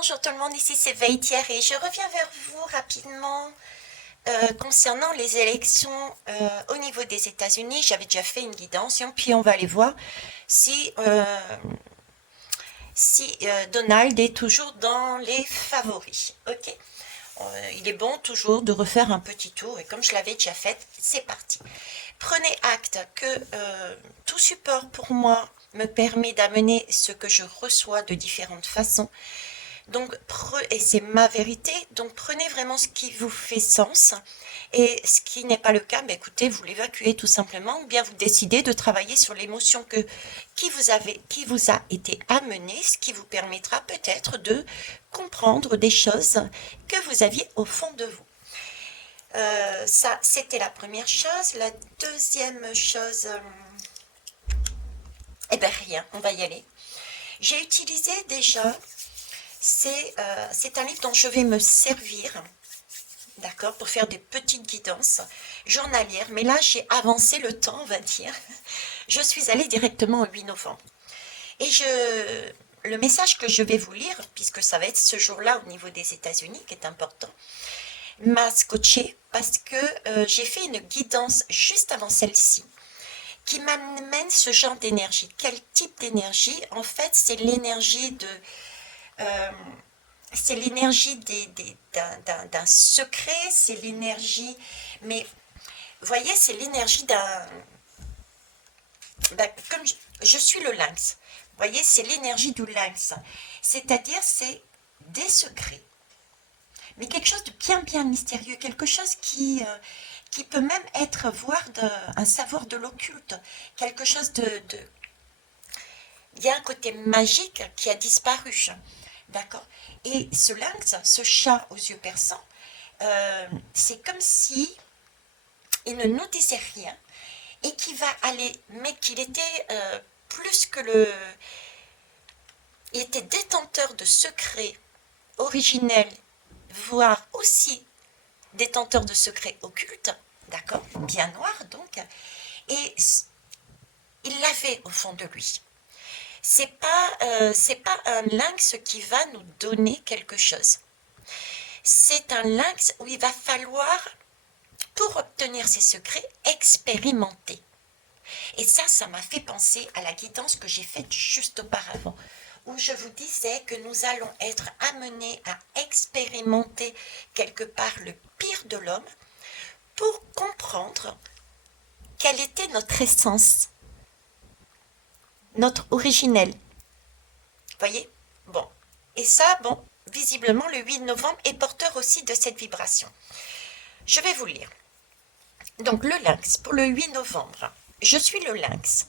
Bonjour tout le monde, ici c'est Veitière et je reviens vers vous rapidement concernant les élections au niveau des États-Unis. J'avais déjà fait une guidance, puis on va aller voir si, Donald est toujours dans les favoris. Ok. Il est bon toujours de refaire un petit tour et comme je l'avais déjà fait, c'est parti. Prenez acte que tout support pour moi me permet d'amener ce que je reçois de différentes façons. Donc, et c'est ma vérité, donc prenez vraiment ce qui vous fait sens. Et ce qui n'est pas le cas, ben écoutez, vous l'évacuez tout simplement, ou bien vous décidez de travailler sur l'émotion qui vous a été amenée, ce qui vous permettra peut-être de comprendre des choses que vous aviez au fond de vous. Ça, c'était la première chose. La deuxième chose, eh ben rien, on va y aller. J'ai utilisé déjà, c'est un livre dont je vais me servir, d'accord, pour faire des petites guidances journalières. Mais là, j'ai avancé le temps, on va dire. Je suis allée directement au 8 novembre. Et le message que je vais vous lire, puisque ça va être ce jour-là au niveau des États-Unis, qui est important, m'a scotché parce que j'ai fait une guidance juste avant celle-ci qui m'amène ce genre d'énergie. Quel type d'énergie? En fait, c'est l'énergie de... c'est l'énergie d'un secret, c'est l'énergie... Mais, vous voyez, c'est l'énergie d'un... Ben, comme je suis le lynx, vous voyez, c'est l'énergie du lynx. C'est-à-dire, c'est des secrets, mais quelque chose de bien, bien mystérieux, quelque chose qui peut même être, voire un savoir de l'occulte, quelque chose de... Il y a un côté magique qui a disparu, d'accord? Et ce lynx, ce chat aux yeux perçants, c'est comme si il ne nous disait rien et qui va aller, mais qu'il était plus que le... Il était détenteur de secrets originels, voire aussi détenteur de secrets occultes, d'accord, bien noirs donc, et il l'avait au fond de lui. C'est pas un lynx qui va nous donner quelque chose. C'est un lynx où il va falloir, pour obtenir ces secrets, expérimenter. Et ça m'a fait penser à la guidance que j'ai faite juste auparavant, où je vous disais que nous allons être amenés à expérimenter quelque part le pire de l'homme pour comprendre quelle était notre essence, notre originel. Voyez? Bon. Et ça, bon, visiblement, le 8 novembre est porteur aussi de cette vibration. Je vais vous lire. Donc, le lynx, pour le 8 novembre. Je suis le lynx.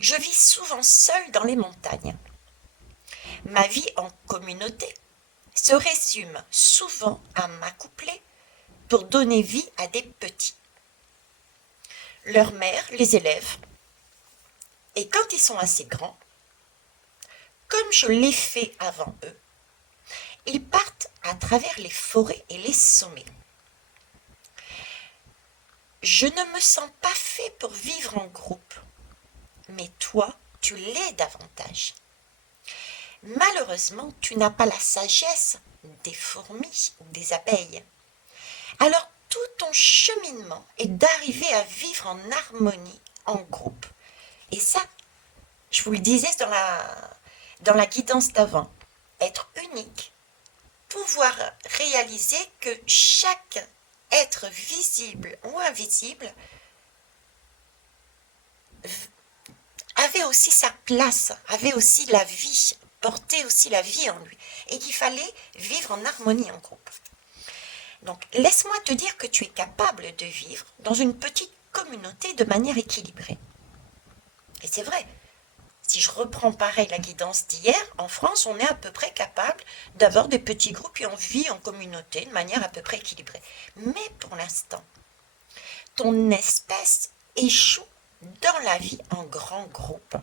Je vis souvent seul dans les montagnes. Ma vie en communauté se résume souvent à m'accoupler pour donner vie à des petits. Leur mère les élève. Et quand ils sont assez grands, comme je l'ai fait avant eux, ils partent à travers les forêts et les sommets. Je ne me sens pas fait pour vivre en groupe, mais toi, tu l'es davantage. Malheureusement, tu n'as pas la sagesse des fourmis ou des abeilles. Alors tout ton cheminement est d'arriver à vivre en harmonie, en groupe. Et ça, je vous le disais dans la guidance d'avant, être unique, pouvoir réaliser que chaque être visible ou invisible avait aussi sa place, avait aussi la vie, portait aussi la vie en lui, et qu'il fallait vivre en harmonie en groupe. Donc, laisse-moi te dire que tu es capable de vivre dans une petite communauté de manière équilibrée. Et c'est vrai, si je reprends pareil la guidance d'hier, en France, on est à peu près capable d'avoir des petits groupes et on vit en communauté de manière à peu près équilibrée. Mais pour l'instant, ton espèce échoue dans la vie en grand groupe.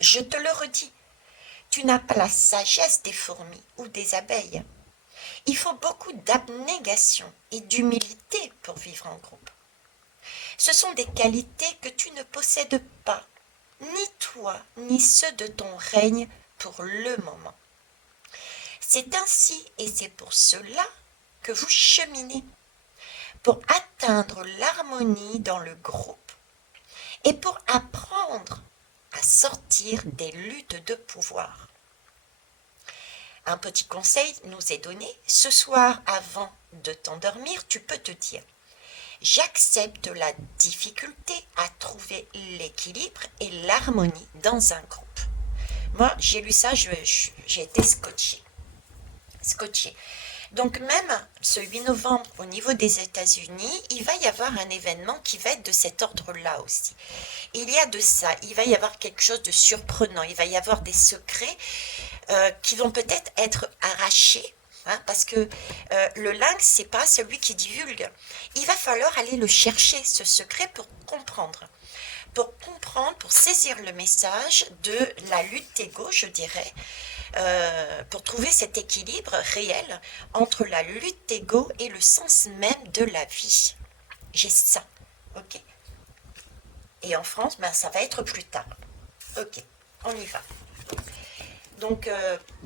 Je te le redis, tu n'as pas la sagesse des fourmis ou des abeilles. Il faut beaucoup d'abnégation et d'humilité pour vivre en groupe. Ce sont des qualités que tu ne possèdes pas, ni toi, ni ceux de ton règne pour le moment. C'est ainsi et c'est pour cela que vous cheminez, pour atteindre l'harmonie dans le groupe et pour apprendre à sortir des luttes de pouvoir. Un petit conseil nous est donné. Ce soir, avant de t'endormir, tu peux te dire: j'accepte la difficulté à trouver l'équilibre et l'harmonie dans un groupe. Moi, j'ai lu ça, j'ai été scotchée. Donc même ce 8 novembre, au niveau des États-Unis, il va y avoir un événement qui va être de cet ordre-là aussi. Il y a de ça, il va y avoir quelque chose de surprenant, il va y avoir des secrets qui vont peut-être être arrachés, hein, parce que le lynx, c'est pas celui qui divulgue. Il va falloir aller le chercher, ce secret, pour comprendre, pour saisir le message de la lutte égo, je dirais, pour trouver cet équilibre réel entre la lutte égo et le sens même de la vie. J'ai ça, ok? Et en France, ben, ça va être plus tard. Ok, on y va. Donc,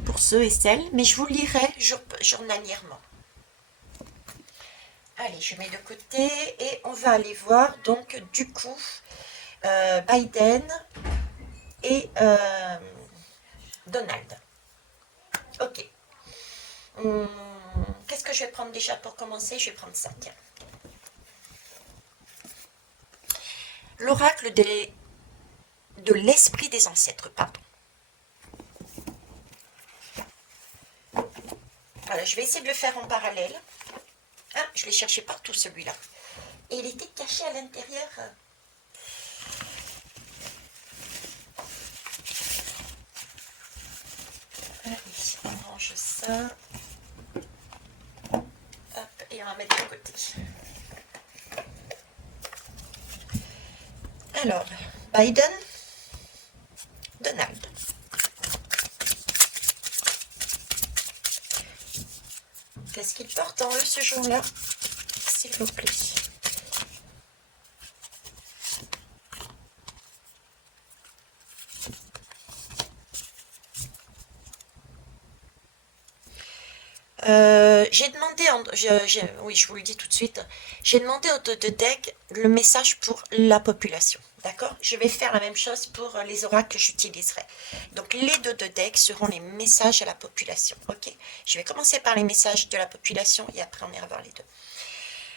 pour ceux et celles, mais je vous lirai journalièrement. Allez, je mets de côté et on va aller voir donc du coup Biden et Donald. Ok. Qu'est-ce que je vais prendre déjà pour commencer? Je vais prendre ça, tiens. L'oracle de l'esprit des ancêtres, pardon. Voilà, je vais essayer de le faire en parallèle. Ah, je l'ai cherché partout celui-là. Et il était caché à l'intérieur. Allez, on range ça. Hop, et on va mettre de côté. Alors, Biden, Donald. Qu'est-ce qu'il porte en eux ce jour-là, s'il vous plaît? J'ai demandé, oui, je vous le dis tout de suite, j'ai demandé au dos de deck le message pour la population, d'accord? Je vais faire la même chose pour les oracles que j'utiliserai. Donc les dos de deck seront les messages à la population, ok? Je vais commencer par les messages de la population et après on ira voir les deux.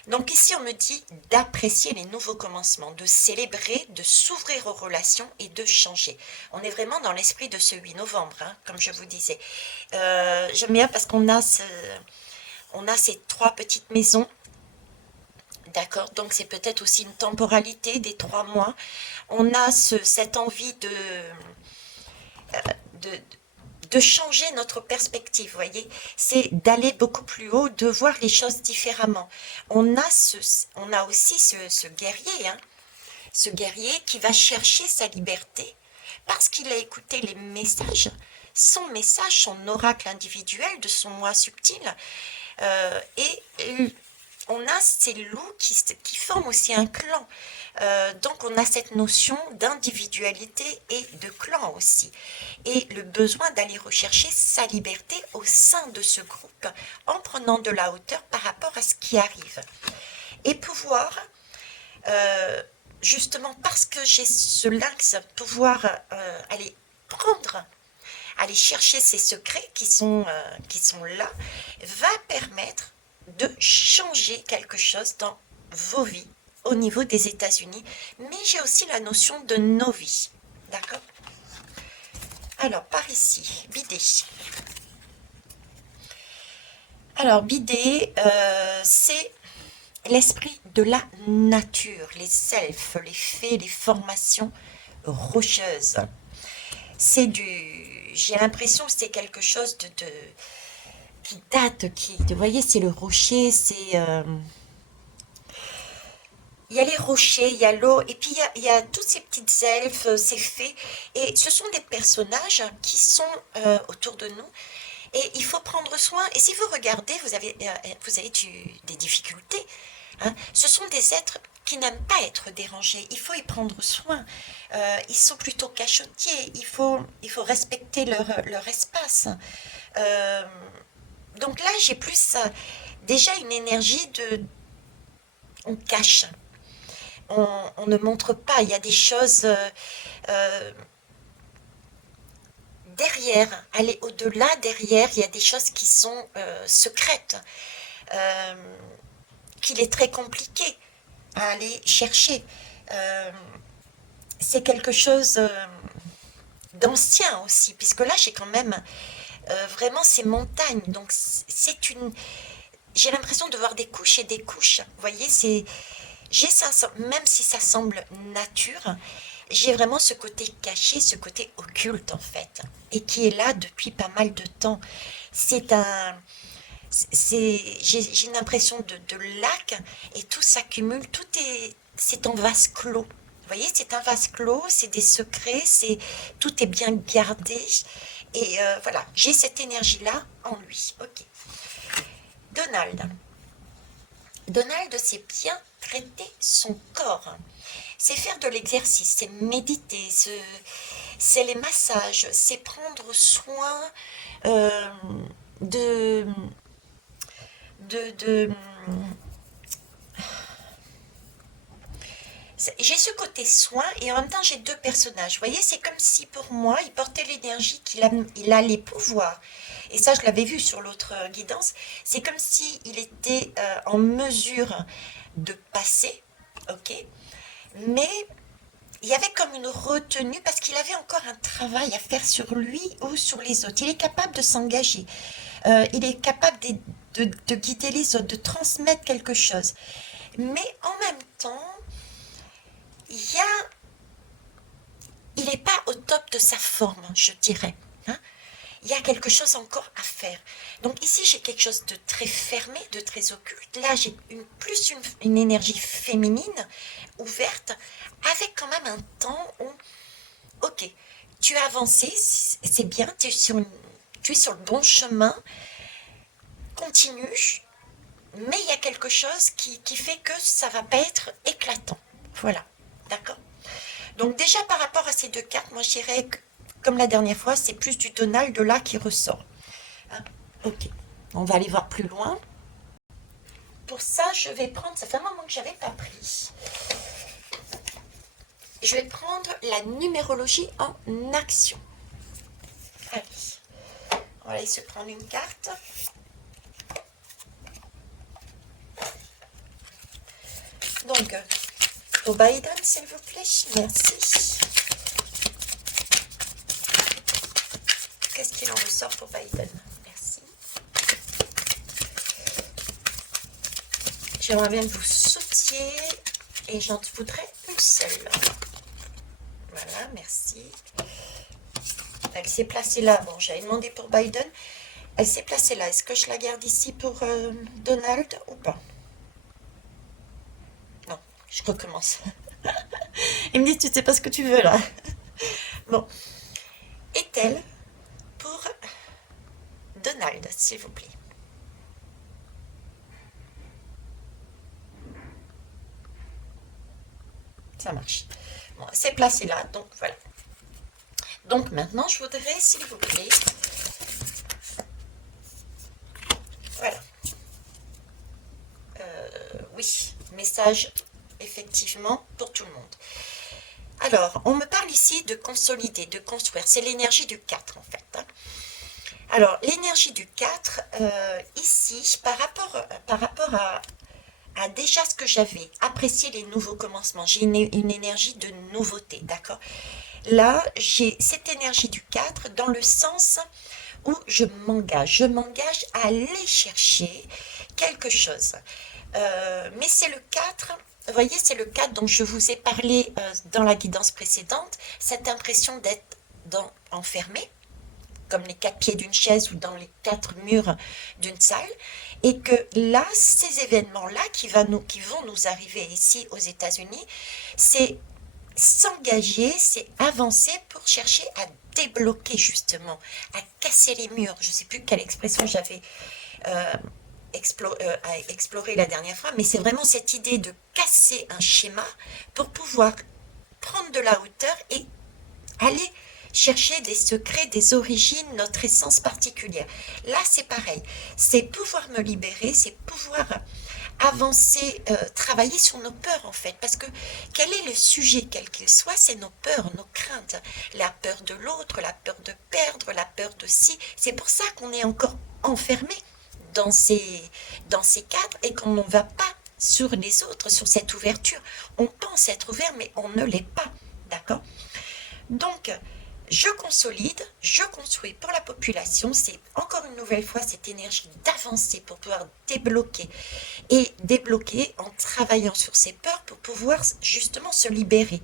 Donc ici, on me dit d'apprécier les nouveaux commencements, de célébrer, de s'ouvrir aux relations et de changer. On est vraiment dans l'esprit de ce 8 novembre, hein, comme je vous disais. J'aime bien parce qu'on a, ces trois petites maisons. D'accord, donc c'est peut-être aussi une temporalité des 3 mois. On a cette envie de changer notre perspective, vous voyez, c'est d'aller beaucoup plus haut, de voir les choses différemment. On a aussi ce guerrier, hein, ce guerrier qui va chercher sa liberté parce qu'il a écouté les messages, son message, son oracle individuel de son moi subtil, et on a ces loups qui forment aussi un clan. Donc on a cette notion d'individualité et de clan aussi. Et le besoin d'aller rechercher sa liberté au sein de ce groupe en prenant de la hauteur par rapport à ce qui arrive. Et pouvoir, justement parce que j'ai ce lynx, pouvoir aller chercher ces secrets qui sont là, va permettre de changer quelque chose dans vos vies au niveau des États-Unis, mais j'ai aussi la notion de nos vies, d'accord? Alors, par ici, Bidé. Alors, Bidé, c'est l'esprit de la nature, les elfes, les fées, les formations rocheuses. C'est j'ai l'impression que c'est quelque chose qui date, vous voyez, c'est le rocher, c'est... il y a les rochers, il y a l'eau, et puis il y a toutes ces petites elfes, ces fées, et ce sont des personnages qui sont autour de nous, et il faut prendre soin, et si vous regardez, vous avez des difficultés, hein. Ce sont des êtres qui n'aiment pas être dérangés, il faut y prendre soin, ils sont plutôt cachotiers, il faut respecter leur espace, Euh, donc là, j'ai plus déjà une énergie de... On cache, on ne montre pas, il y a des choses euh, derrière, aller au-delà, derrière, il y a des choses qui sont secrètes, euh, qu'il est très compliqué à aller chercher. Euh, c'est quelque chose d'ancien aussi, puisque là j'ai quand même vraiment ces montagnes, donc c'est une... J'ai l'impression de voir des couches et des couches, vous voyez, c'est... J'ai ça, même si ça semble nature, j'ai vraiment ce côté caché, ce côté occulte en fait, et qui est là depuis pas mal de temps. C'est un, j'ai une impression de lac et tout s'accumule, tout est, c'est en vase clos. Vous voyez, c'est un vase clos, c'est des secrets, c'est tout est bien gardé et voilà, j'ai cette énergie-là en lui. Ok. Donald. Donald, c'est bien traiter son corps. C'est faire de l'exercice, c'est méditer, c'est les massages, c'est prendre soin euh, de, de... J'ai ce côté soin et en même temps j'ai deux personnages. Vous voyez, c'est comme si pour moi, il portait l'énergie il allait pouvoir. Et ça, je l'avais vu sur l'autre guidance. C'est comme si il était en mesure de passer, ok, mais il y avait comme une retenue parce qu'il avait encore un travail à faire sur lui ou sur les autres. Il est capable de s'engager, il est capable de guider les autres, de transmettre quelque chose. Mais en même temps, il y a, il n'est pas au top de sa forme, je dirais. Hein. Il y a quelque chose encore à faire. Donc ici, j'ai quelque chose de très fermé, de très occulte. Là, j'ai plus une énergie féminine, ouverte, avec quand même un temps où, ok, tu as avancé, c'est bien, tu es sur le bon chemin, continue, mais il y a quelque chose qui fait que ça va pas être éclatant. Voilà, d'accord. Donc déjà par rapport à ces deux cartes, moi je dirais que, comme la dernière fois, c'est plus du Donald là qui ressort. Hein. Ok, on va aller voir plus loin. Pour ça, je vais prendre, ça fait un moment que je n'avais pas pris. Je vais prendre la numérologie en action. Allez, on va aller se prendre une carte. Donc, pour Biden, s'il vous plaît, merci. Qu'est-ce qu'il en ressort pour Biden? Merci. J'aimerais bien que vous sautiez et j'en voudrais une seule. Voilà, merci. Elle s'est placée là. Bon, j'avais demandé pour Biden. Elle s'est placée là. Est-ce que je la garde ici pour Donald ou pas? Non, je recommence. Il me dit, tu sais pas ce que tu veux là. Bon. Est-elle pour Donald, s'il vous plaît? Ça marche. Bon, c'est placé là, donc voilà. Donc maintenant, je voudrais, s'il vous plaît, voilà. Oui, message effectivement pour tout le monde. Alors, on me parle ici de consolider, de construire. C'est l'énergie du 4 en fait. Hein. Alors, l'énergie du 4, ici, par rapport à déjà ce que j'avais, apprécier les nouveaux commencements. J'ai une énergie de nouveauté, d'accord? Là, j'ai cette énergie du 4 dans le sens où je m'engage. Je m'engage à aller chercher quelque chose. Mais c'est le 4, vous voyez, c'est le 4 dont je vous ai parlé dans la guidance précédente, cette impression d'être enfermé, comme les quatre pieds d'une chaise ou dans les quatre murs d'une salle, et que là, ces événements-là qui vont nous arriver ici aux États-Unis, c'est s'engager, c'est avancer pour chercher à débloquer justement, à casser les murs. Je ne sais plus quelle expression j'avais euh, à explorer la dernière fois, mais c'est vraiment cette idée de casser un schéma pour pouvoir prendre de la hauteur et aller chercher des secrets, des origines, notre essence particulière. Là, c'est pareil. C'est pouvoir me libérer, c'est pouvoir avancer, travailler sur nos peurs en fait. Parce que quel est le sujet, quel qu'il soit, c'est nos peurs, nos craintes. La peur de l'autre, la peur de perdre, la peur de si. C'est pour ça qu'on est encore enfermé dans ces cadres et qu'on ne va pas sur les autres, sur cette ouverture. On pense être ouvert, mais on ne l'est pas. D'accord? Donc, je consolide, je construis pour la population. C'est encore une nouvelle fois cette énergie d'avancer pour pouvoir débloquer. Et débloquer en travaillant sur ses peurs pour pouvoir justement se libérer.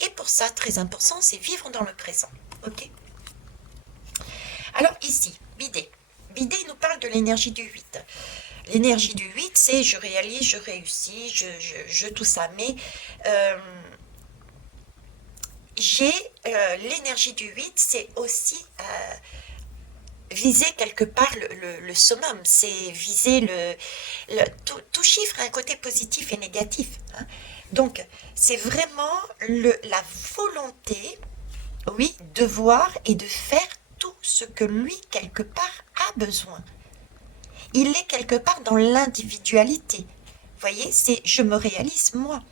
Et pour ça, très important, c'est vivre dans le présent. Ok? Alors ici, Bidé. Bidé nous parle de l'énergie du 8. L'énergie du 8, c'est je réalise, je réussis, je tout ça. Mais j'ai l'énergie du 8, c'est aussi viser quelque part le summum, c'est viser tout chiffre a un côté positif et négatif. Hein. Donc, c'est vraiment la volonté, oui, de voir et de faire tout ce que lui, quelque part, a besoin. Il est quelque part dans l'individualité. Vous voyez, c'est je me réalise moi.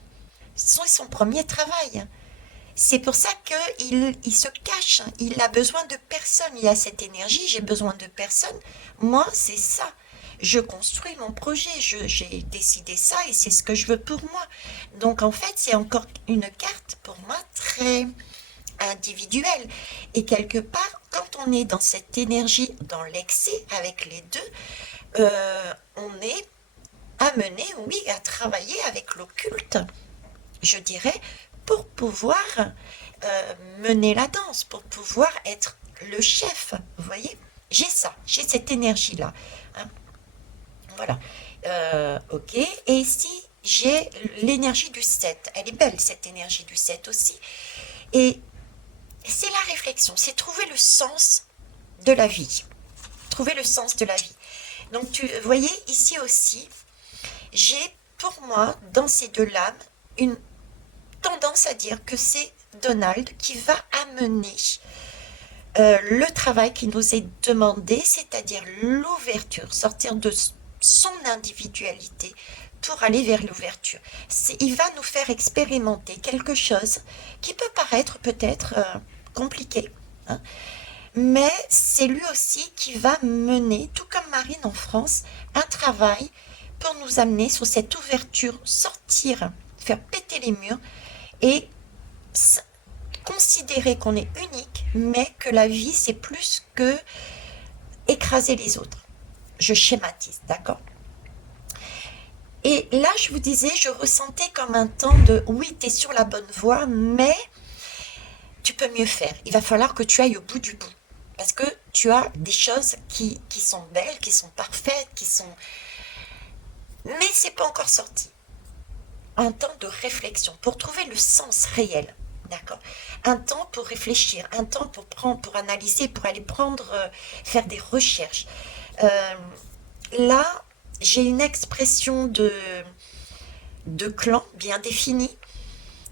C'est son premier travail. C'est pour ça qu'il se cache, il a besoin de personne, il a cette énergie, j'ai besoin de personne. Moi, c'est ça. Je construis mon projet, j'ai décidé ça et c'est ce que je veux pour moi. Donc en fait, c'est encore une carte pour moi très individuelle. Et quelque part, quand on est dans cette énergie, dans l'excès avec les deux, on est amené, oui, à travailler avec l'occulte, je dirais, pour pouvoir mener la danse, pour pouvoir être le chef. Vous voyez, j'ai ça, j'ai cette énergie-là. Hein. Voilà. Ok. Et ici, j'ai l'énergie du 7. Elle est belle, cette énergie du 7 aussi. Et c'est la réflexion, c'est trouver le sens de la vie. Trouver le sens de la vie. Donc, vous voyez, ici aussi, j'ai pour moi, dans ces deux lames, une tendance à dire que c'est Donald qui va amener le travail qui nous est demandé, c'est-à-dire l'ouverture, sortir de son individualité pour aller vers l'ouverture. Il va nous faire expérimenter quelque chose qui peut paraître peut-être compliqué, hein, mais c'est lui aussi qui va mener, tout comme Marine en France, un travail pour nous amener sur cette ouverture, sortir, faire péter les murs et considérer qu'on est unique, mais que la vie, c'est plus que écraser les autres. Je schématise, d'accord? Et là, je vous disais, je ressentais comme un temps de, oui, tu es sur la bonne voie, mais tu peux mieux faire. Il va falloir que tu ailles au bout du bout. Parce que tu as des choses qui sont belles, qui sont parfaites, qui sont... Mais c'est pas encore sorti. Un temps de réflexion pour trouver le sens réel. D'accord. Un temps pour réfléchir, un temps pour analyser, pour aller faire des recherches. Là, j'ai une expression de clan bien définie,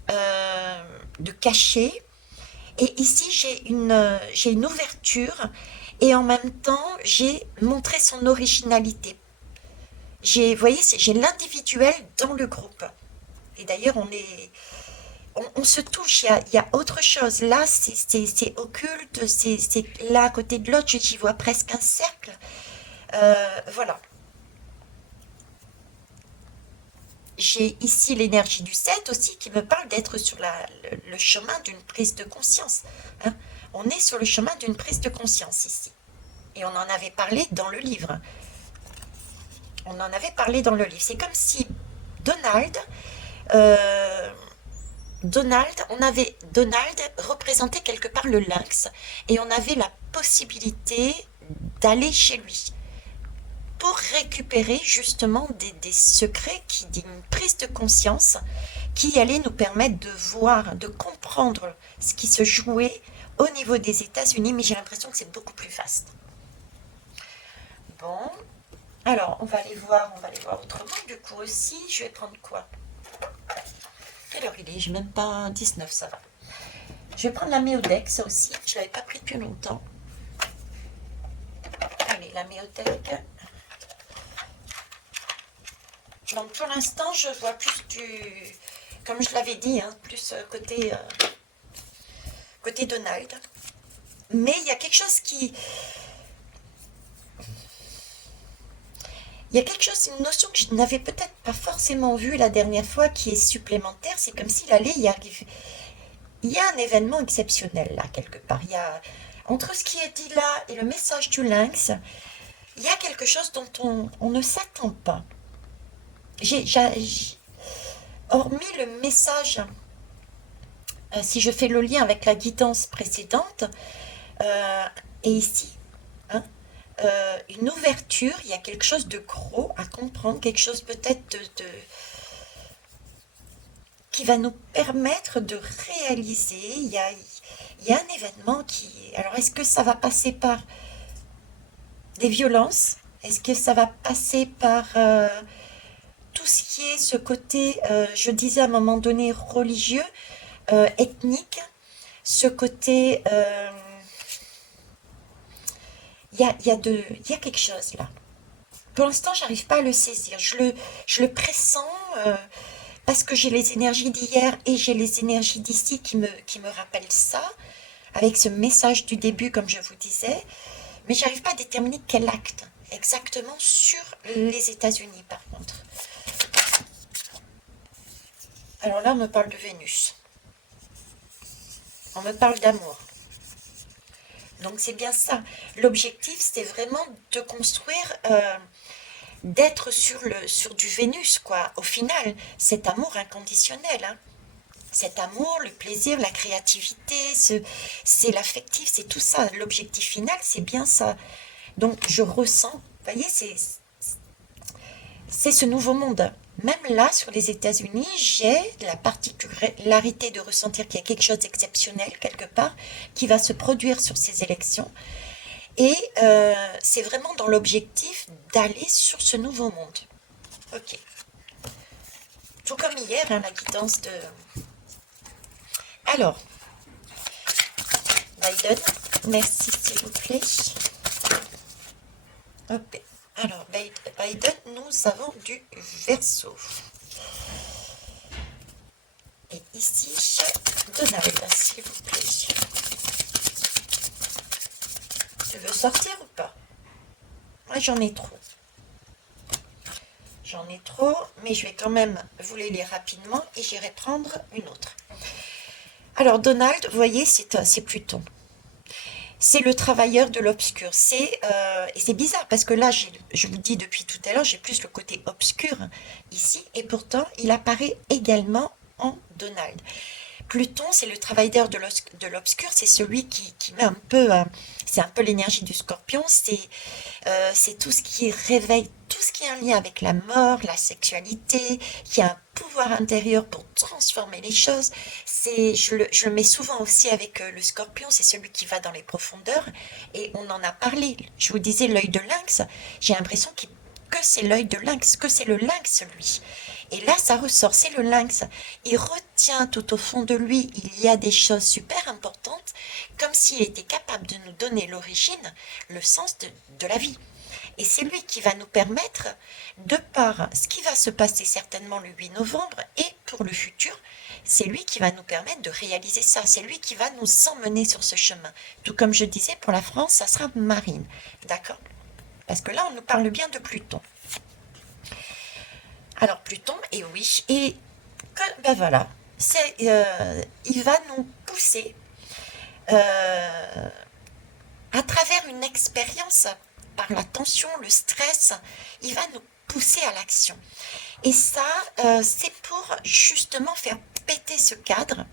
de cachet. Et ici, j'ai une ouverture et en même temps, j'ai montré son originalité. Vous voyez, j'ai l'individuel dans le groupe. Et d'ailleurs, on se touche, il y a autre chose. Là, c'est occulte, c'est là à côté de l'autre, j'y vois presque un cercle. Voilà. J'ai ici l'énergie du 7 aussi qui me parle d'être sur le chemin d'une prise de conscience. Hein. On est sur le chemin d'une prise de conscience ici. Et on en avait parlé dans le livre. C'est comme si Donald représentait quelque part le lynx et on avait la possibilité d'aller chez lui pour récupérer justement des secrets, d'une prise de conscience qui allait nous permettre de voir, de comprendre ce qui se jouait au niveau des États-Unis, mais j'ai l'impression que c'est beaucoup plus vaste. Bon, alors on va aller voir autrement. Du coup aussi, je vais prendre quoi? Quelle heure il est? J'ai même pas 19, ça va. Je vais prendre la Méodex aussi. Je ne l'avais pas pris depuis longtemps. Allez, la Méodex. Donc pour l'instant, je vois plus du... Comme je l'avais dit, hein, plus côté Donald. Mais il y a quelque chose qui... Il y a quelque chose, une notion que je n'avais peut-être pas forcément vue la dernière fois qui est supplémentaire. C'est comme s'il allait y arriver. Il y a un événement exceptionnel là, quelque part. Il y a, entre ce qui est dit là et le message du lynx, il y a quelque chose dont on ne s'attend pas. Hormis le message, si je fais le lien avec la guidance précédente, et ici, hein, une ouverture, il y a quelque chose de gros à comprendre, quelque chose peut-être qui va nous permettre de réaliser. Il y a un événement qui... Alors, est-ce que ça va passer par des violences? Est-ce que ça va passer par tout ce qui est ce côté, je disais à un moment donné, religieux, ethnique, ce côté... il y a quelque chose là. Pour l'instant, j'arrive pas à le saisir. Je le pressens parce que j'ai les énergies d'hier et j'ai les énergies d'ici qui me rappellent ça, avec ce message du début, comme je vous disais. Mais j'arrive pas à déterminer quel acte exactement sur les États-Unis, par contre. Alors là, on me parle de Vénus. On me parle d'amour. Donc c'est bien ça. L'objectif, c'est vraiment de construire, d'être sur du Vénus, quoi. Au final, cet amour inconditionnel, hein. Cet amour, le plaisir, la créativité, c'est l'affectif, c'est tout ça. L'objectif final, c'est bien ça. Donc je ressens, vous voyez, c'est ce nouveau monde. Même là, sur les États-Unis, j'ai la particularité de ressentir qu'il y a quelque chose d'exceptionnel quelque part qui va se produire sur ces élections. Et c'est vraiment dans l'objectif d'aller sur ce nouveau monde. Ok. Tout comme hier, hein, la guidance de... Alors, Biden, merci s'il vous plaît. Ok. Alors, Biden, nous avons du Verseau. Et ici, Donald, s'il vous plaît. Tu veux sortir ou pas? Moi, j'en ai trop. J'en ai trop, mais je vais quand même vous les lire rapidement et j'irai prendre une autre. Alors, Donald, vous voyez, c'est Pluton. C'est le travailleur de l'obscur. Et c'est bizarre parce que là, je vous dis depuis tout à l'heure, j'ai plus le côté obscur ici, et pourtant, il apparaît également en Donald. Pluton, c'est le travailleur de l'obscur, c'est celui qui met un peu, c'est un peu l'énergie du Scorpion, c'est tout ce qui réveille, tout ce qui est en lien avec la mort, la sexualité, qui a un pouvoir intérieur pour transformer les choses. Je le mets souvent aussi avec le Scorpion, c'est celui qui va dans les profondeurs, et on en a parlé. Je vous disais l'œil de lynx, j'ai l'impression que c'est l'œil de lynx, que c'est le lynx lui. Et là, ça ressort, c'est le lynx. Il retient tout au fond de lui, il y a des choses super importantes, comme s'il était capable de nous donner l'origine, le sens de la vie. Et c'est lui qui va nous permettre, de par ce qui va se passer certainement le 8 novembre et pour le futur, c'est lui qui va nous permettre de réaliser ça. C'est lui qui va nous emmener sur ce chemin. Tout comme je disais, pour la France, ça sera Marine. D'accord? Parce que là, on nous parle bien de Pluton. Alors Pluton, et oui, et ben voilà, il va nous pousser à travers une expérience, par la tension, le stress, il va nous pousser à l'action. Et ça, c'est pour justement faire péter ce cadre,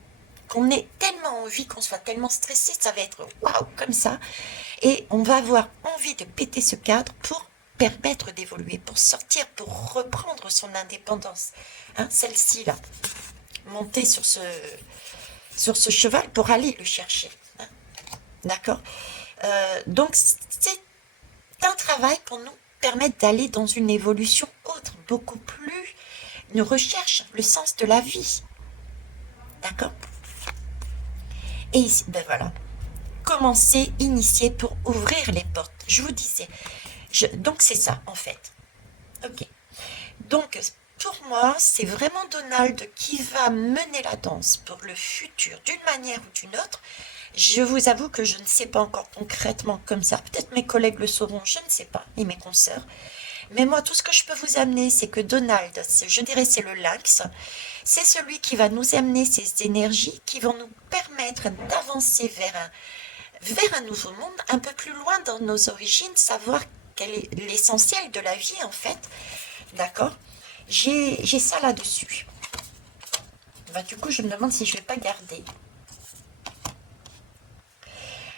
qu'on ait tellement envie, qu'on soit tellement stressé, ça va être waouh, comme ça, et on va avoir envie de péter ce cadre pour permettre d'évoluer, pour sortir, pour reprendre son indépendance. Hein, celle-ci, là, monter sur ce cheval pour aller le chercher. Hein, d'accord? Donc, c'est un travail pour nous permettre d'aller dans une évolution autre, beaucoup plus, une recherche, le sens de la vie. D'accord? Et ici, ben voilà, commencer, initier pour ouvrir les portes. Je vous disais, donc c'est ça en fait. Ok. Donc pour moi, c'est vraiment Donald qui va mener la danse pour le futur d'une manière ou d'une autre. Je vous avoue que je ne sais pas encore concrètement comme ça. Peut-être mes collègues le sauront, je ne sais pas, et mes consoeurs. Mais moi, tout ce que je peux vous amener, c'est que Donald, je dirais, c'est le lynx. C'est celui qui va nous amener ces énergies qui vont nous permettre d'avancer vers un nouveau monde, un peu plus loin dans nos origines, savoir quel est l'essentiel de la vie en fait. D'accord. J'ai ça là-dessus. Bah, du coup, je me demande si je ne vais pas garder.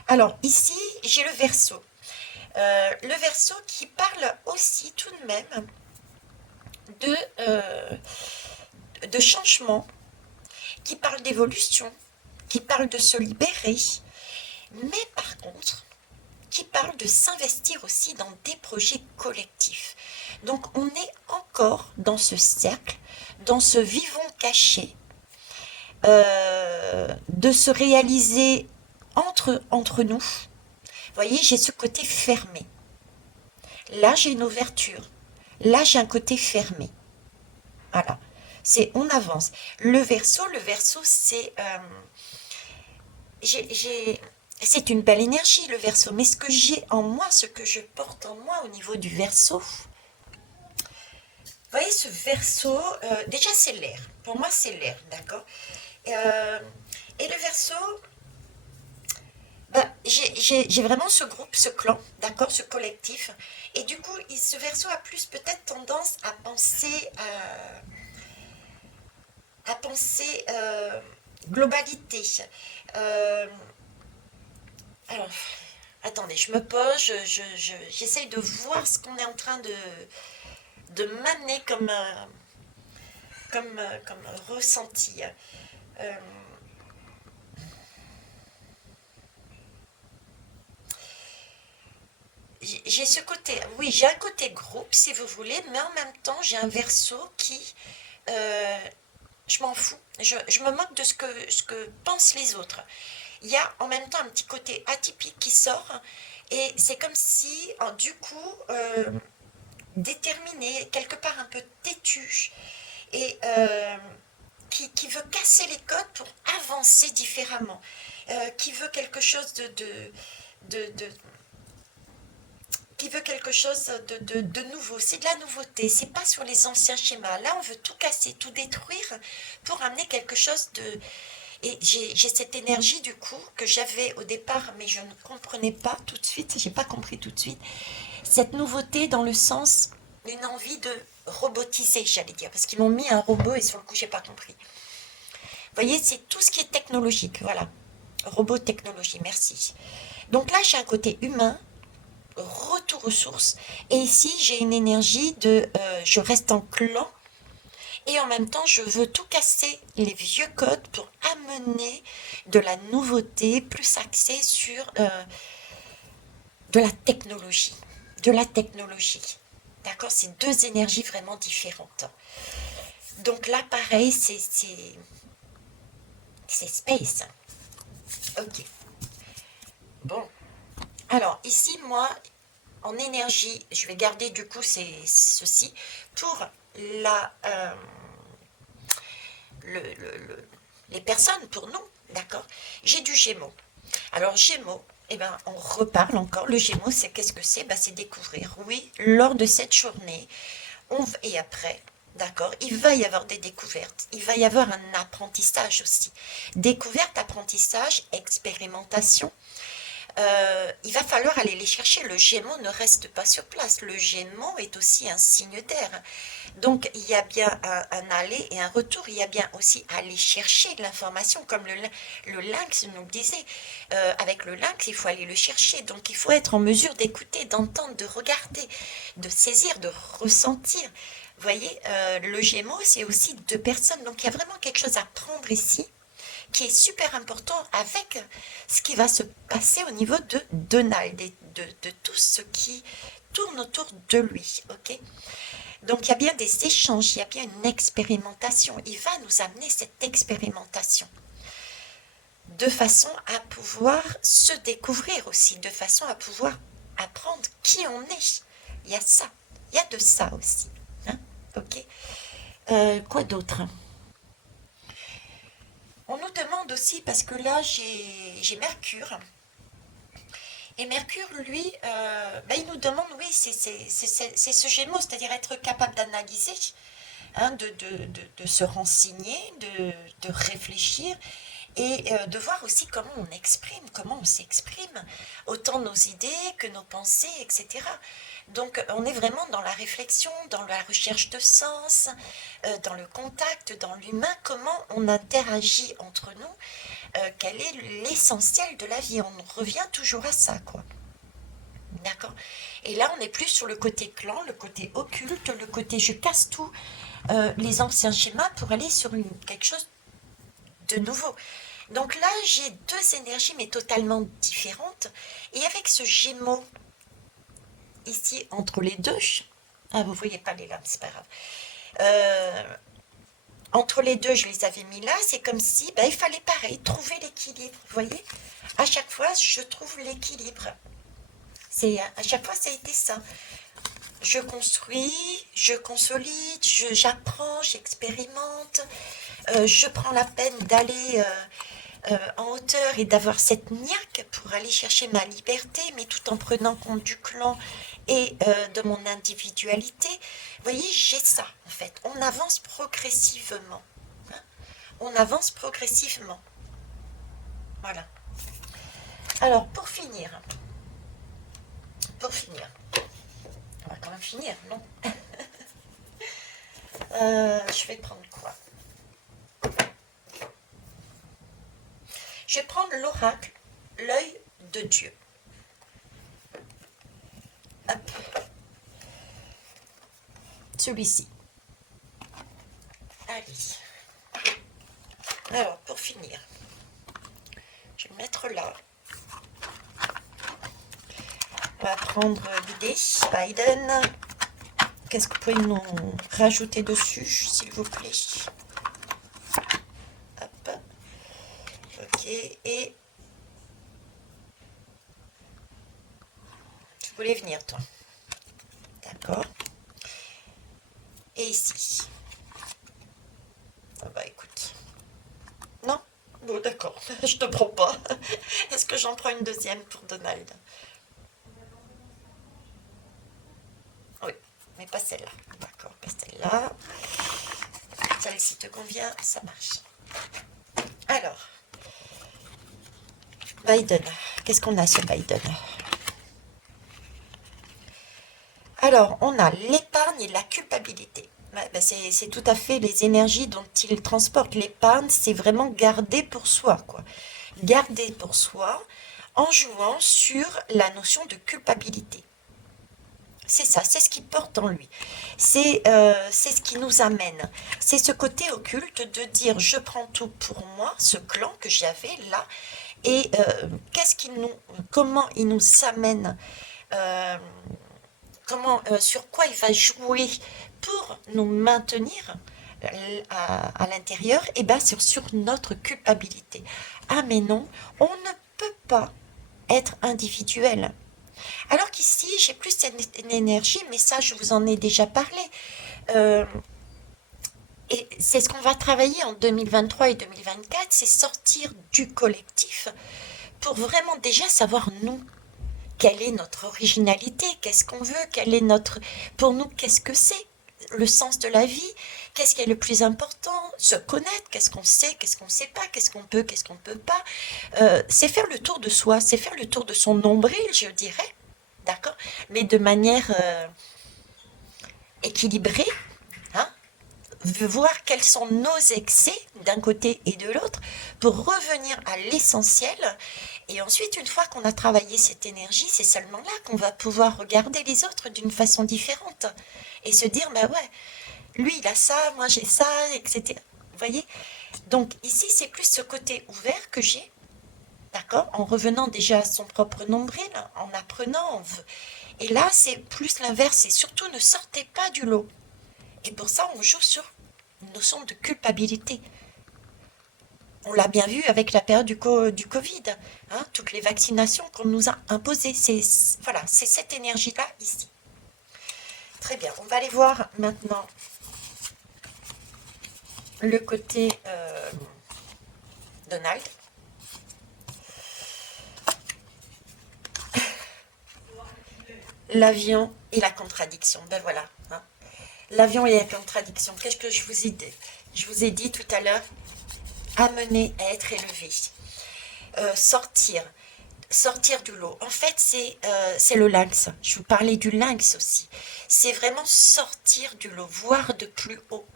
Alors, ici, j'ai le Verseau. Le Verseau qui parle aussi tout de même de changement, qui parle d'évolution, qui parle de se libérer, mais par contre, qui parle de s'investir aussi dans des projets collectifs. Donc on est encore dans ce cercle, dans ce vivant caché, de se réaliser entre nous. Vous voyez, j'ai ce côté fermé. Là, j'ai une ouverture. Là, j'ai un côté fermé. Voilà. C'est on avance. Le verso, c'est une belle énergie, le verso. Mais ce que j'ai en moi, ce que je porte en moi au niveau du verso, vous voyez ce verso, déjà c'est l'air. Pour moi, c'est l'air, d'accord. Euh, et le verso, ben, j'ai vraiment ce groupe, ce clan, d'accord, ce collectif. Et du coup, ce verso a plus peut-être tendance à penser globalité. Euh, alors, attendez, je me pose, j'essaye de voir ce qu'on est en train de m'amener comme ressenti. Euh, j'ai ce côté, oui, j'ai un côté groupe si vous voulez, mais en même temps j'ai un verso qui, euh, je m'en fous, je me moque de ce que pensent les autres. Il y a en même temps un petit côté atypique qui sort, et c'est comme si, du coup, déterminé, quelque part un peu têtu, et qui veut casser les codes pour avancer différemment, qui veut quelque chose de qui veut quelque chose de nouveau. C'est de la nouveauté, c'est pas sur les anciens schémas. Là, on veut tout casser, tout détruire pour amener quelque chose de... Et j'ai cette énergie du coup que j'avais au départ, mais je ne comprenais pas tout de suite, j'ai pas compris tout de suite. Cette nouveauté dans le sens, une envie de robotiser, j'allais dire, parce qu'ils m'ont mis un robot et sur le coup, j'ai pas compris. Vous voyez, c'est tout ce qui est technologique, voilà. Robot technologie, merci. Donc là, j'ai un côté humain, retour aux sources. Et ici, j'ai une énergie de je reste en clan et en même temps, je veux tout casser les vieux codes pour amener de la nouveauté plus axée sur de la technologie. De la technologie. D'accord. C'est deux énergies vraiment différentes. Donc là, pareil, c'est space. Ok. Bon. Alors, ici, moi, en énergie, je vais garder du coup ceci pour la, les personnes, pour nous, d'accord. J'ai du Gémeaux. Alors Gémeaux, eh ben, on reparle encore. Le Gémeaux, c'est qu'est-ce que c'est? Ben, c'est découvrir. Oui, lors de cette journée, et après, d'accord, il va y avoir des découvertes. Il va y avoir un apprentissage aussi. Découverte, apprentissage, expérimentation. Il va falloir aller les chercher. Le Gémeaux ne reste pas sur place. Le Gémeaux est aussi un signe d'air. Donc il y a bien un aller et un retour. Il y a bien aussi aller chercher de l'information, comme le lynx nous le disait. Avec le lynx, il faut aller le chercher. Donc il faut être en mesure d'écouter, d'entendre, de regarder, de saisir, de ressentir. Vous voyez, le Gémeaux, c'est aussi deux personnes. Donc il y a vraiment quelque chose à prendre ici qui est super important avec ce qui va se passer au niveau de Donald et de tout ce qui tourne autour de lui. Ok. Donc il y a bien des échanges, il y a bien une expérimentation. Il va nous amener cette expérimentation. de façon à pouvoir se découvrir aussi, de façon à pouvoir apprendre qui on est. Il y a ça, il y a de ça aussi. Hein, ok. Quoi d'autre? On nous demande aussi, parce que là j'ai Mercure, et Mercure, lui, il nous demande, oui, c'est ce Gémeaux, c'est-à-dire être capable d'analyser, hein, de se renseigner, de réfléchir, et de voir aussi comment on exprime, comment on s'exprime, autant nos idées que nos pensées, etc. Donc on est vraiment dans la réflexion, dans la recherche de sens, dans le contact, dans l'humain, comment on interagit entre nous, quel est l'essentiel de la vie. On revient toujours à ça, quoi. D'accord. Et là, on n'est plus sur le côté clan, le côté occulte, le côté je casse tout, les anciens schémas pour aller sur quelque chose de nouveau. Donc là, j'ai deux énergies, mais totalement différentes. Et avec ce Gémeaux, ici, entre les deux, vous voyez pas les lames, c'est pas grave. Entre les deux, je les avais mis là, c'est comme si, il fallait pareil, trouver l'équilibre, vous voyez. À chaque fois, je trouve l'équilibre. À chaque fois, ça a été ça. Je construis, je consolide, j'apprends, j'expérimente, je prends la peine d'aller en hauteur et d'avoir cette niaque pour aller chercher ma liberté, mais tout en prenant compte du clan et de mon individualité. Vous voyez, j'ai ça en fait. On avance progressivement. Hein. On avance progressivement. Voilà. Alors, pour finir, on va quand même finir, non? Je vais prendre quoi? Je vais prendre l'oracle, l'œil de Dieu. Hop. Celui-ci. Allez. Alors, pour finir, je vais le mettre là. On va prendre l'idée. Biden. Qu'est-ce que vous pouvez nous rajouter dessus, s'il vous plaît? Hop. Ok. Et tu voulais venir, toi? D'accord. Et ici. Ah bah écoute. Non? Bon, d'accord. Je te prends pas. Est-ce que j'en prends une deuxième pour Donald? Oui, mais pas celle-là. D'accord, pas celle-là. Celle-ci te convient, ça marche. Alors, Biden. Qu'est-ce qu'on a sur Biden? Alors, on a l'épargne et la culpabilité. C'est tout à fait les énergies dont il transporte. L'épargne, c'est vraiment garder pour soi, quoi. Garder pour soi en jouant sur la notion de culpabilité. C'est ça, c'est ce qui porte en lui. C'est ce qui nous amène. C'est ce côté occulte de dire je prends tout pour moi, ce clan que j'avais là, et comment il nous amène, euh, sur quoi il va jouer pour nous maintenir à l'intérieur, et bien sur notre culpabilité. Ah mais non, on ne peut pas être individuel. Alors qu'ici, j'ai plus une énergie, mais ça, je vous en ai déjà parlé. Euh, et c'est ce qu'on va travailler en 2023 et 2024, c'est sortir du collectif pour vraiment déjà savoir nous, quelle est notre originalité, qu'est-ce qu'on veut, quel est notre... Pour nous, qu'est-ce que c'est le sens de la vie, qu'est-ce qui est le plus important, se connaître, qu'est-ce qu'on sait, qu'est-ce qu'on ne sait pas, qu'est-ce qu'on peut, qu'est-ce qu'on ne peut pas. C'est faire le tour de soi, c'est faire le tour de son nombril, je dirais, d'accord, mais de manière équilibrée, hein, voir quels sont nos excès d'un côté et de l'autre pour revenir à l'essentiel. Et ensuite, une fois qu'on a travaillé cette énergie, c'est seulement là qu'on va pouvoir regarder les autres d'une façon différente et se dire, bah ouais, lui il a ça, moi j'ai ça, etc. Vous voyez? Donc ici, c'est plus ce côté ouvert que j'ai, d'accord, en revenant déjà à son propre nombril, en apprenant. Et là, c'est plus l'inverse, c'est surtout ne sortez pas du lot. Et pour ça, on joue sur une notion de culpabilité. On l'a bien vu avec la période du Covid, hein, toutes les vaccinations qu'on nous a imposées. Voilà, c'est cette énergie-là ici. Très bien, on va aller voir maintenant le côté Donald. L'avion et la contradiction. Ben voilà. Hein. L'avion et la contradiction. Qu'est-ce que je vous ai dit? Je vous ai dit tout à l'heure, amener à être élevé. Sortir du lot. En fait, c'est le lynx. Je vous parlais du lynx aussi. C'est vraiment sortir du lot, voir de plus haut.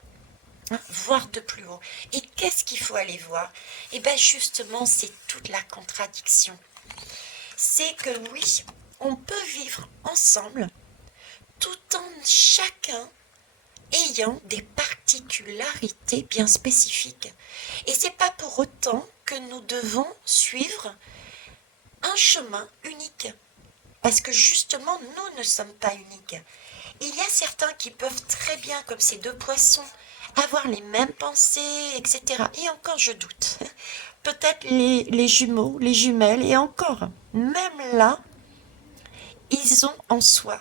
Hein, voir de plus haut. Et qu'est-ce qu'il faut aller voir? Et bien justement, c'est toute la contradiction. C'est que oui, on peut vivre ensemble tout en chacun ayant des particularités bien spécifiques. Et c'est pas pour autant que nous devons suivre un chemin unique. Parce que justement, nous ne sommes pas uniques. Il y a certains qui peuvent très bien, comme ces deux poissons, avoir les mêmes pensées, etc. Et encore, je doute. Peut-être les jumeaux, les jumelles, et encore, même là, ils ont en soi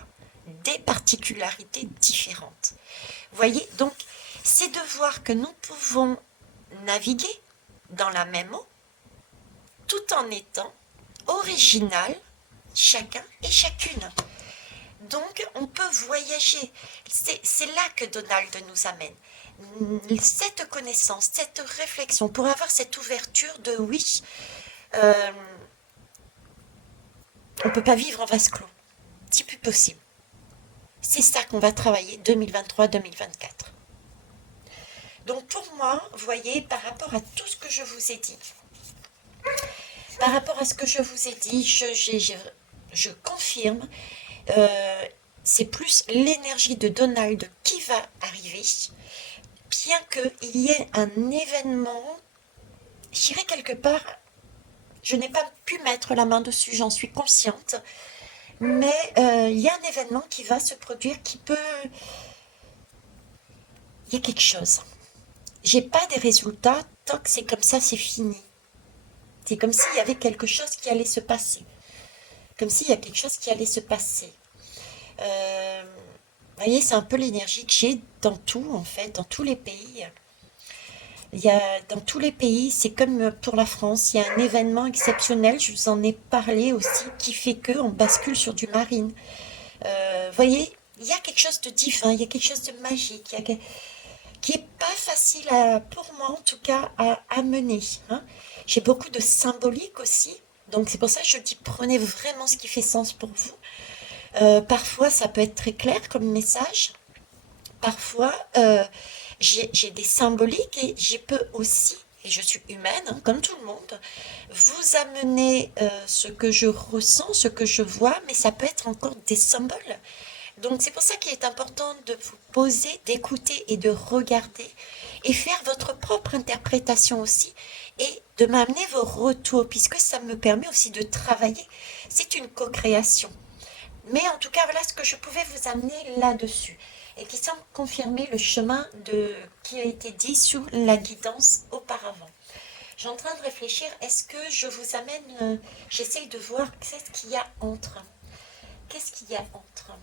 des particularités différentes. Vous voyez, donc, c'est de voir que nous pouvons naviguer dans la même eau, tout en étant original, chacun et chacune. Donc, on peut voyager. C'est là que Donald nous amène. Cette connaissance, cette réflexion, pour avoir cette ouverture de oui, on ne peut pas vivre en vase clos. C'est plus possible. C'est ça qu'on va travailler 2023-2024. Donc pour moi, vous voyez, par rapport à tout ce que je vous ai dit, je confirme, c'est plus l'énergie de Donald qui va arriver, bien qu'il y ait un événement, je dirais quelque part, je n'ai pas pu mettre la main dessus, j'en suis consciente, mais il y a un événement qui va se produire qui peut... Il y a quelque chose. J'ai pas des résultats, tant que c'est comme ça, c'est fini. C'est comme s'il y avait quelque chose qui allait se passer. Comme s'il y a quelque chose qui allait se passer. Vous voyez, c'est un peu l'énergie que j'ai dans tout, en fait, dans tous les pays. Dans tous les pays, c'est comme pour la France, il y a un événement exceptionnel, je vous en ai parlé aussi, qui fait qu'on bascule sur du marine. Vous voyez, il y a quelque chose de divin, il y a quelque chose de magique, qui est pas facile pour moi en tout cas à mener. Hein. J'ai beaucoup de symbolique aussi, donc c'est pour ça que je dis prenez vraiment ce qui fait sens pour vous. Parfois ça peut être très clair comme message, parfois j'ai des symboliques et je peux aussi, et je suis humaine hein, comme tout le monde, vous amener ce que je ressens, ce que je vois, mais ça peut être encore des symboles. Donc c'est pour ça qu'il est important de vous poser, d'écouter et de regarder et faire votre propre interprétation aussi et de m'amener vos retours puisque ça me permet aussi de travailler. C'est une co-création. Mais en tout cas, voilà ce que je pouvais vous amener là-dessus et qui semble confirmer le chemin qui a été dit sur la guidance auparavant. Je suis en train de réfléchir, est-ce que je vous amène, j'essaye de voir qu'est-ce qu'il y a entre. Qu'est-ce qu'il y a entre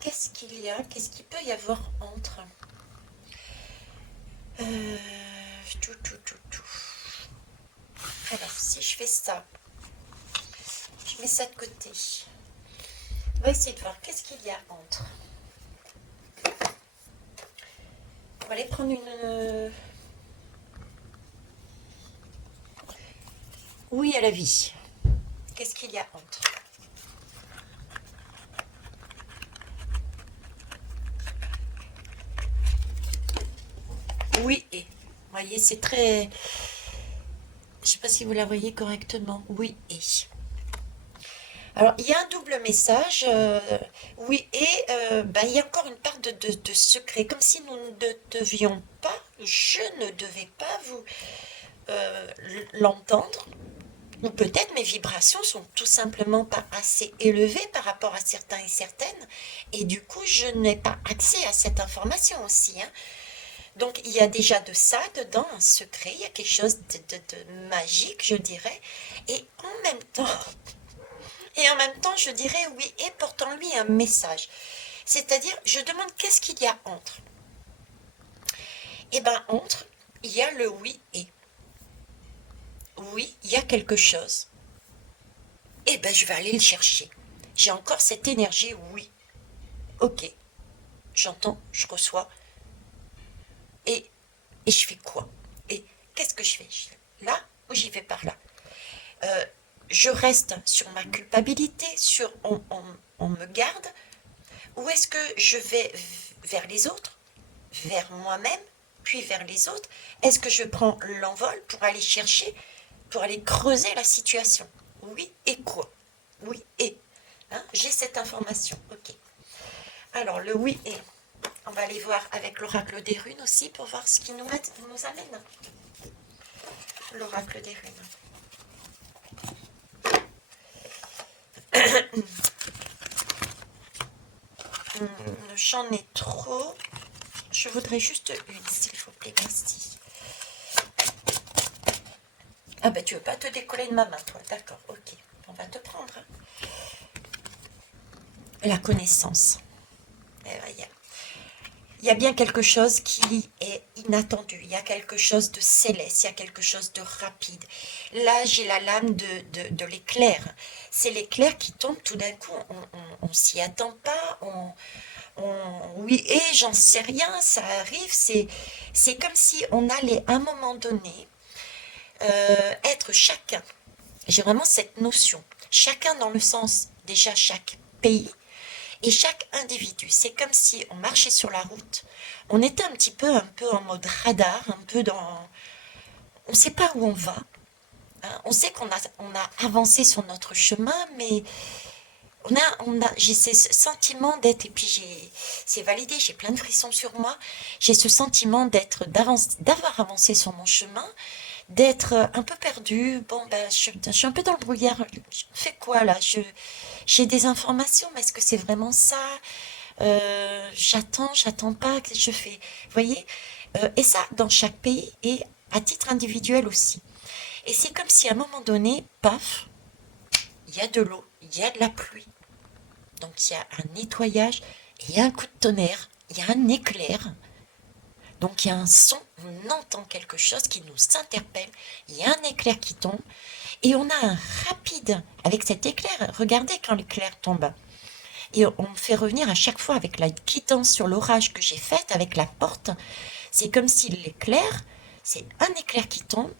Qu'est-ce qu'il y a? Qu'est-ce qu'il peut y avoir entre tout. Alors, si je fais ça, je mets ça de côté. On va essayer de voir qu'est-ce qu'il y a entre. On va aller prendre une... Oui à la vie. Qu'est-ce qu'il y a entre? Oui et. Vous voyez, c'est très... Je ne sais pas si vous la voyez correctement. Oui et. Alors, il y a un double message. Oui et il y a encore une part de secret. Comme si nous ne devions pas, je ne devais pas vous l'entendre. Ou peut-être mes vibrations sont tout simplement pas assez élevées par rapport à certains et certaines. Et du coup, je n'ai pas accès à cette information aussi. Hein. Donc, il y a déjà de ça dedans, un secret, il y a quelque chose de magique, je dirais. Et en même temps, je dirais oui, et portant lui un message. C'est-à-dire, je demande qu'est-ce qu'il y a entre. Eh bien, entre, il y a le oui et. Oui, il y a quelque chose. Eh bien, je vais aller le chercher. J'ai encore cette énergie, oui. Ok, j'entends, je reçois. Et, et je fais quoi? Et qu'est-ce que je fais? Là ou j'y vais par là? Euh, je reste sur ma culpabilité, sur on me garde, ou est-ce que je vais vers les autres, vers moi-même, puis vers les autres? Est-ce que je prends l'envol pour aller chercher, pour aller creuser la situation? Oui et quoi? Oui et. Hein, j'ai cette information, ok. Alors le oui et, on va aller voir avec l'oracle des runes aussi pour voir ce qui nous amène. L'oracle des runes. J'en ai trop. Je voudrais juste une, s'il vous plaît, merci. Ah ben tu veux pas te décoller de ma main, toi, d'accord, ok. On va te prendre. La connaissance. Il y a bien quelque chose qui est inattendu, il y a quelque chose de céleste, il y a quelque chose de rapide. Là, j'ai la lame de l'éclair. C'est l'éclair qui tombe tout d'un coup, on s'y attend pas, oui, et j'en sais rien, ça arrive, c'est comme si on allait à un moment donné être chacun. J'ai vraiment cette notion. Chacun dans le sens, déjà chaque pays et chaque individu. C'est comme si on marchait sur la route. On était un peu en mode radar, un peu dans. On ne sait pas où on va. Hein. On sait on a avancé sur notre chemin, mais j'ai ce sentiment d'être, et puis c'est validé, j'ai plein de frissons sur moi. J'ai ce sentiment d'avoir avancé sur mon chemin, d'être un peu perdue. Bon, ben, je suis un peu dans le brouillard. Je fais quoi là? J'ai des informations, mais est-ce que c'est vraiment ça? J'attends pas, que je fais. Vous voyez? Et ça, dans chaque pays et à titre individuel aussi. Et c'est comme si à un moment donné, paf, il y a de l'eau, il y a de la pluie. Donc il y a un nettoyage, il y a un coup de tonnerre, il y a un éclair. Donc il y a un son, on entend quelque chose qui nous interpelle, il y a un éclair qui tombe, et on a un rapide, avec cet éclair, regardez quand l'éclair tombe, et on me fait revenir à chaque fois avec la quittance sur l'orage que j'ai faite avec la porte, c'est comme si l'éclair, c'est un éclair qui tombe,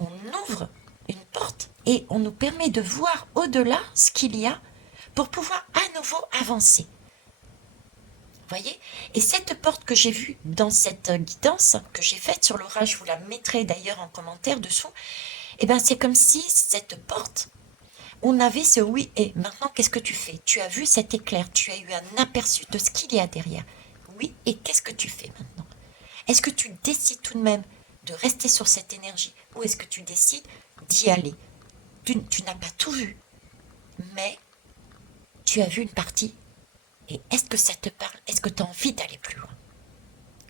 on ouvre une porte, et on nous permet de voir au-delà ce qu'il y a pour pouvoir à nouveau avancer. Voyez? Et cette porte que j'ai vue dans cette guidance que j'ai faite sur l'orage, je vous la mettrai d'ailleurs en commentaire dessous, et ben c'est comme si cette porte, on avait ce oui et. Maintenant, qu'est-ce que tu fais? Tu as vu cet éclair, tu as eu un aperçu de ce qu'il y a derrière. Oui, et qu'est-ce que tu fais maintenant? Est-ce que tu décides tout de même de rester sur cette énergie ou est-ce que tu décides d'y aller? Tu n'as pas tout vu, mais tu as vu une partie. Et est-ce que ça te parle? Est-ce que tu as envie d'aller plus loin?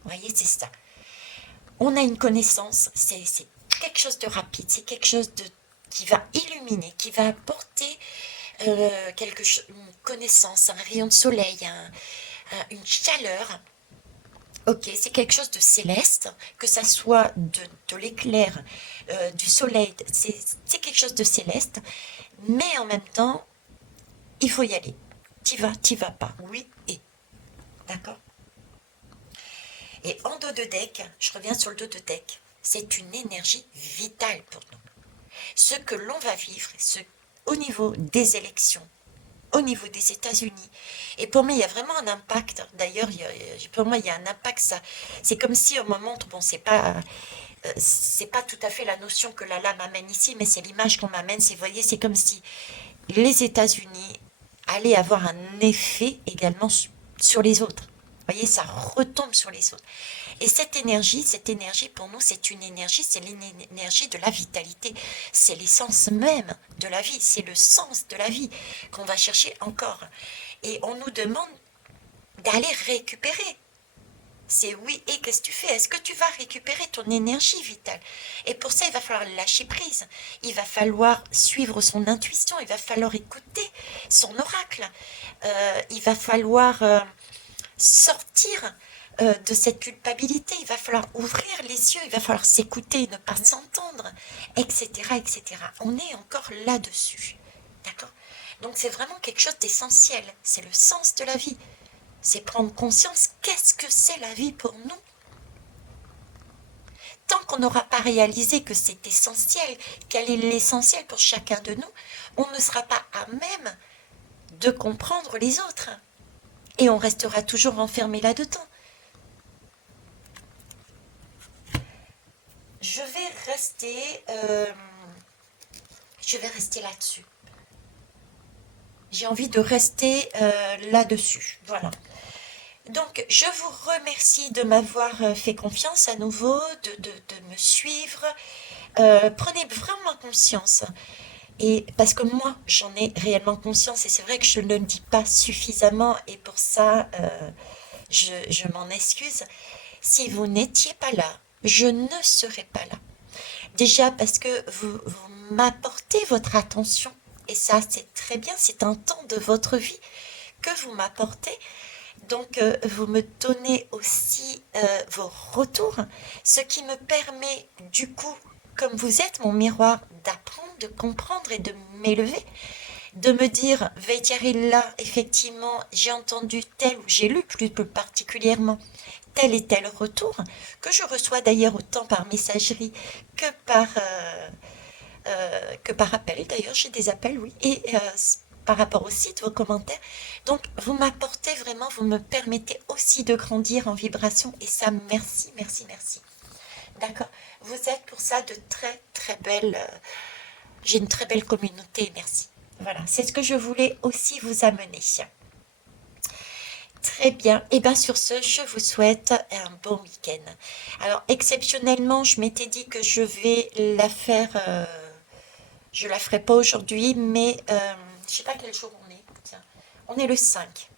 Vous voyez, c'est ça. On a une connaissance, c'est quelque chose de rapide, c'est quelque chose qui va illuminer, qui va apporter une connaissance, un rayon de soleil, une chaleur. Ok, c'est quelque chose de céleste, que ça soit de l'éclair, du soleil, c'est quelque chose de céleste, mais en même temps, il faut y aller. T'y vas pas. Oui et. D'accord? Et en dos de deck, je reviens sur le dos de deck, c'est une énergie vitale pour nous. Ce que l'on va vivre, au niveau des élections, au niveau des États-Unis. Et pour moi, il y a vraiment un impact. D'ailleurs, pour moi, il y a un impact. Ça, c'est comme si au moment, bon, c'est pas tout à fait la notion que la lame amène ici, mais c'est l'image qu'on m'amène. Vous voyez, c'est comme si les États-Unis allaient avoir un effet également sur les autres. Vous voyez, ça retombe sur les autres. Et cette énergie pour nous, c'est une énergie, c'est l'énergie de la vitalité. C'est l'essence même de la vie, c'est le sens de la vie qu'on va chercher encore. Et on nous demande d'aller récupérer. C'est oui, et qu'est-ce que tu fais? Est-ce que tu vas récupérer ton énergie vitale? Et pour ça, il va falloir lâcher prise. Il va falloir suivre son intuition. Il va falloir écouter son oracle. Il va falloir sortir de cette culpabilité. Il va falloir ouvrir les yeux. Il va falloir s'écouter, ne pas s'entendre, etc., etc. On est encore là-dessus. D'accord? Donc c'est vraiment quelque chose d'essentiel. C'est le sens de la vie. C'est prendre conscience, qu'est-ce que c'est la vie pour nous? Tant qu'on n'aura pas réalisé que c'est essentiel, quel est l'essentiel pour chacun de nous, on ne sera pas à même de comprendre les autres. Et on restera toujours enfermé là-dedans. Je vais rester là-dessus. J'ai envie de rester là-dessus. Voilà. Donc, je vous remercie de m'avoir fait confiance à nouveau, de me suivre. Prenez vraiment conscience. Et parce que moi, j'en ai réellement conscience, et c'est vrai que je ne le dis pas suffisamment, et pour ça, je m'en excuse. Si vous n'étiez pas là, je ne serais pas là. Déjà parce que vous m'apportez votre attention, et ça, c'est très bien, c'est un temps de votre vie que vous m'apportez. Donc, vous me donnez aussi vos retours, ce qui me permet, du coup, comme vous êtes mon miroir, d'apprendre, de comprendre et de m'élever, de me dire, là, effectivement, j'ai entendu tel ou j'ai lu plus particulièrement tel et tel retour, que je reçois d'ailleurs autant par messagerie que par appel. D'ailleurs, j'ai des appels, oui, et par rapport au site, vos commentaires. Donc, vous m'apportez vraiment, vous me permettez aussi de grandir en vibration, et ça, merci, merci, merci. D'accord? Vous êtes pour ça de très, très belles... j'ai une très belle communauté, merci. Voilà, c'est ce que je voulais aussi vous amener. Très bien. Et bien sur ce, je vous souhaite un bon week-end. Alors, exceptionnellement, je m'étais dit que je vais la faire... je la ferai pas aujourd'hui, mais je sais pas quel jour on est. Tiens, on est le 5.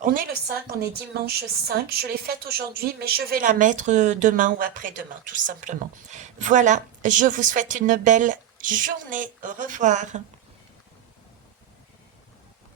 On est le 5, on est dimanche 5. Je l'ai faite aujourd'hui, mais je vais la mettre demain ou après-demain, tout simplement. Voilà, je vous souhaite une belle journée. Au revoir.